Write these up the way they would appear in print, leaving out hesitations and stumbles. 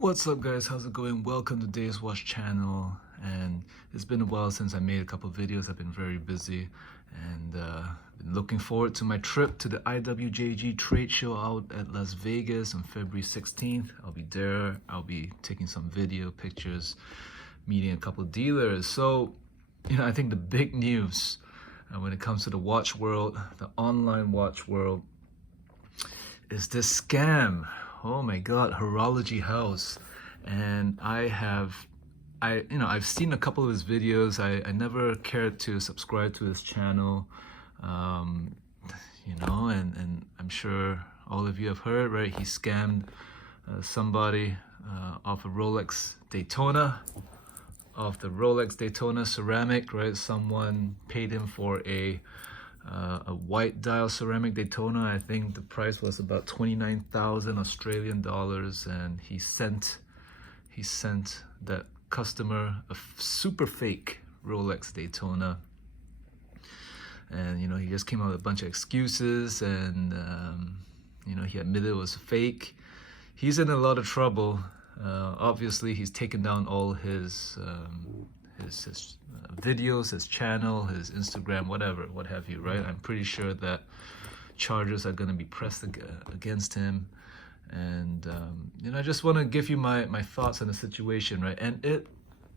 What's up guys, how's it going? Welcome to Dave's Watch channel. And it's been a while since I made a couple videos. I've been very busy and been looking forward to my trip to the IWJG trade show out at Las Vegas on February 16th. I'll be there. I'll be taking some video pictures, meeting a couple dealers. So I think the big news when it comes to the watch world, the online watch world, is this scam. Oh my god, Horology House. And I've seen a couple of his videos. I never cared to subscribe to his channel, and I'm sure all of you have heard, right? He scammed somebody off a Rolex Daytona, off the Rolex Daytona ceramic, right? Someone paid him for a white dial ceramic Daytona. I think the price was about 29,000 Australian dollars, and he sent that customer a super fake Rolex Daytona. And he just came out with a bunch of excuses, and he admitted it was fake. He's in a lot of trouble. Obviously he's taken down all his videos, his channel, his Instagram, what have you, right? I'm pretty sure that charges are going to be pressed against him. And I just want to give you my thoughts on the situation, right? And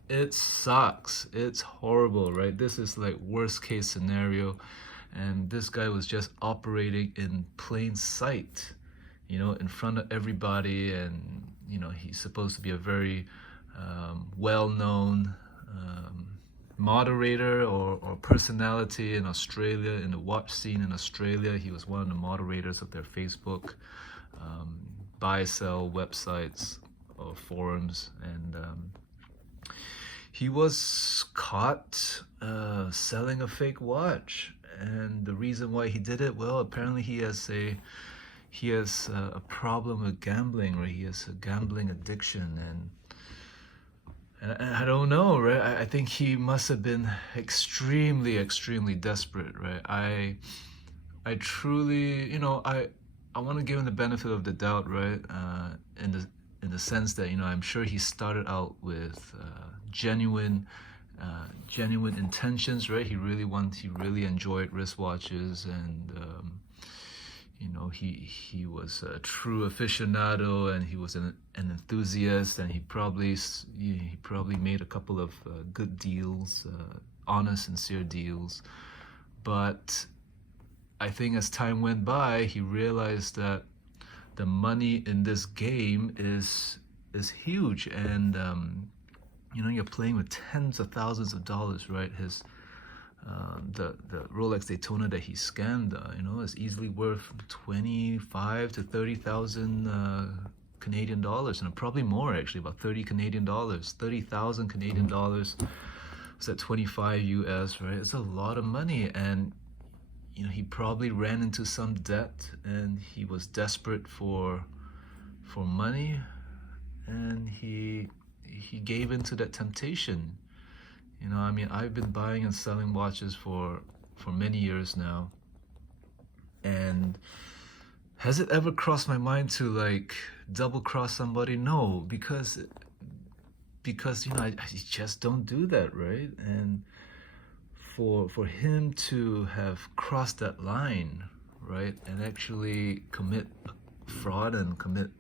it sucks. It's horrible, right? This is like worst case scenario, and this guy was just operating in plain sight, in front of everybody. And he's supposed to be a very well-known moderator or personality in Australia, in the watch scene in Australia. He was one of the moderators of their Facebook buy-sell websites or forums, and he was caught selling a fake watch. And the reason why he did it, well, apparently he has a problem with gambling, right? He has a gambling addiction, and I don't know, right? I think he must have been extremely desperate, right? I truly, I want to give him the benefit of the doubt, right? In the sense that I'm sure he started out with genuine intentions, right? He really enjoyed wristwatches, and he was a true aficionado, and he was an enthusiast, and he probably made a couple of good deals, honest, sincere deals. But I think as time went by, he realized that the money in this game is huge, and you're playing with tens of thousands of dollars, right? His the Rolex Daytona that he scammed, is easily worth 25 to 30,000 Canadian dollars, and probably more actually, about 30 Canadian dollars, 30,000 Canadian dollars. Was that 25 US, right? It's a lot of money, and he probably ran into some debt, and he was desperate for money, and he gave into that temptation. I've been buying and selling watches for many years now, and has it ever crossed my mind to like double cross somebody? No, because I just don't do that, right? And for him to have crossed that line, right, and actually commit fraud and commit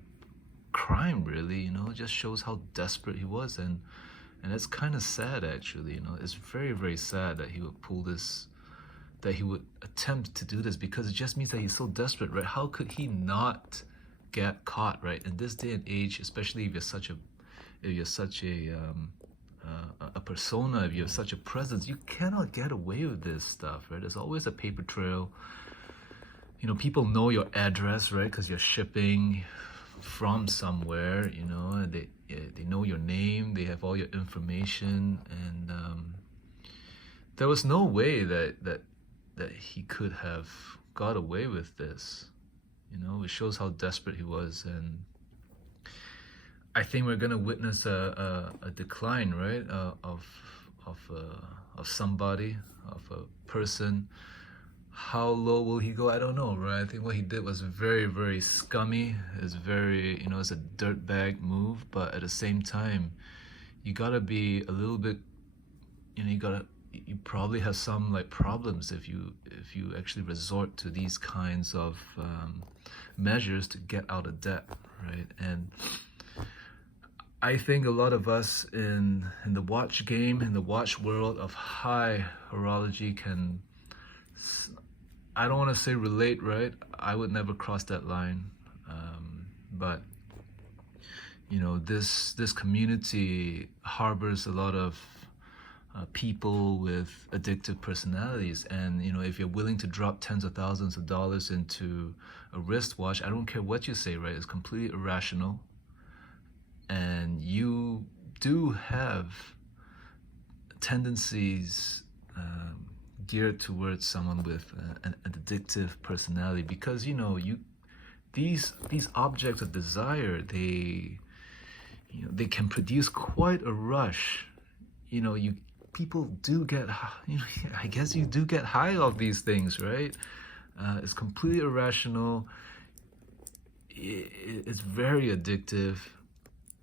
crime, really, it just shows how desperate he was. And it's kind of sad, actually. It's very sad that he would pull this, that he would attempt to do this, because it just means that he's so desperate, right? How could he not get caught, right? In this day and age, especially if you're such a persona, if you have such a presence, you cannot get away with this stuff, right? There's always a paper trail. People know your address, right? Because you're shipping from somewhere, and they know your name, they have all your information, and there was no way that he could have got away with this. It shows how desperate he was. And I think we're gonna witness a decline, right, of somebody, of a person How low will he go? I don't know, right? I think what he did was very, very scummy. It's very, it's a dirtbag move. But at the same time, you gotta be a little bit, you probably have some like problems if you actually resort to these kinds of measures to get out of debt, right? And I think a lot of us in the watch game, in the watch world of high horology can, I don't want to say relate, right? I would never cross that line. But this community harbors a lot of people with addictive personalities, and if you're willing to drop tens of thousands of dollars into a wristwatch, I don't care what you say, right? It's completely irrational, and you do have tendencies geared towards someone with an addictive personality, because these objects of desire, they can produce quite a rush. You people do get I guess you do get high off these things, right? It's completely irrational. It's very addictive,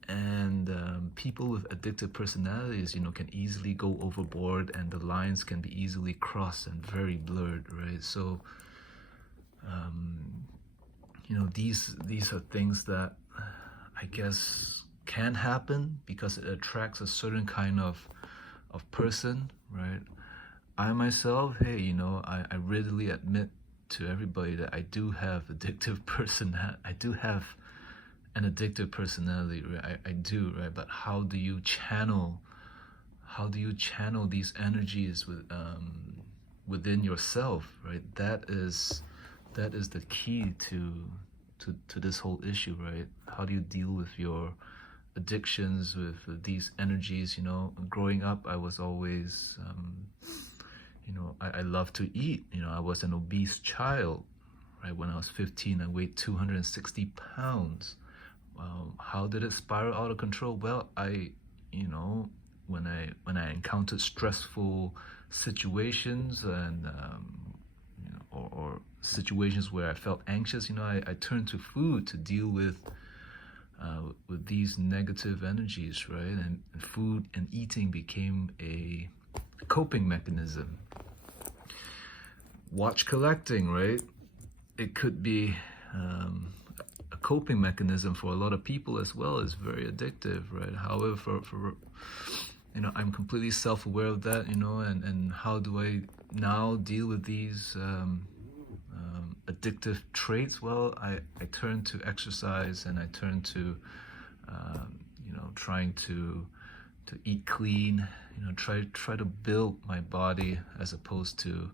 and people with addictive personalities, can easily go overboard, and the lines can be easily crossed and very blurred, right? So, these are things that I guess can happen because it attracts a certain kind of person, right? I myself, hey, I readily admit to everybody that I do have addictive I do have an addictive personality, right? I do, right? But how do you channel these energies within yourself, right? That is the key to this whole issue, right? How do you deal with your addictions, with these energies? Growing up, I was always I love to eat. I was an obese child, right? When I was 15, I weighed 260 pounds. How did it spiral out of control? Well, when I encountered stressful situations, and or situations where I felt anxious, I turned to food to deal with these negative energies, right? And food and eating became a coping mechanism. Watch collecting, right? It could be a coping mechanism for a lot of people as well. It's very addictive, right? However, for I'm completely self-aware of that, and how do I now deal with these addictive traits? Well, I turn to exercise, and I turn to trying to eat clean, try to build my body as opposed to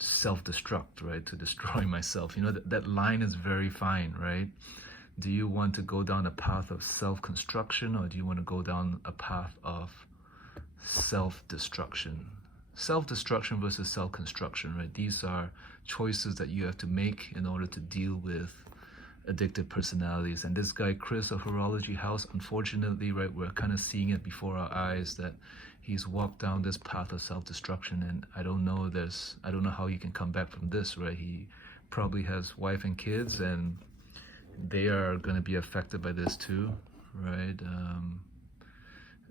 self-destruct, right? To destroy myself. That line is very fine, right? Do you want to go down a path of self-construction, or do you want to go down a path of self-destruction? Self-destruction versus self-construction, right? These are choices that you have to make in order to deal with addictive personalities. And this guy, Chris of Horology House, unfortunately, right, we're kind of seeing it before our eyes that he's walked down this path of self-destruction, and I don't know how you can come back from this, right? He probably has wife and kids, and they are going to be affected by this too, right?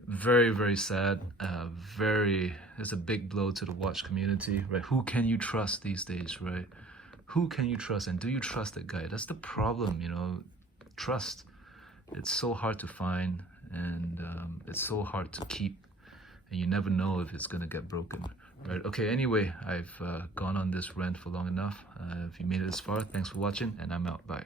Very, very sad. It's a big blow to the watch community, right? Who can you trust these days, right? Who can you trust, and do you trust that guy? That's the problem, trust. It's so hard to find, and it's so hard to keep, and you never know if it's gonna get broken, right? Okay, anyway, I've gone on this rant for long enough. If you made it this far, thanks for watching, and I'm out. Bye.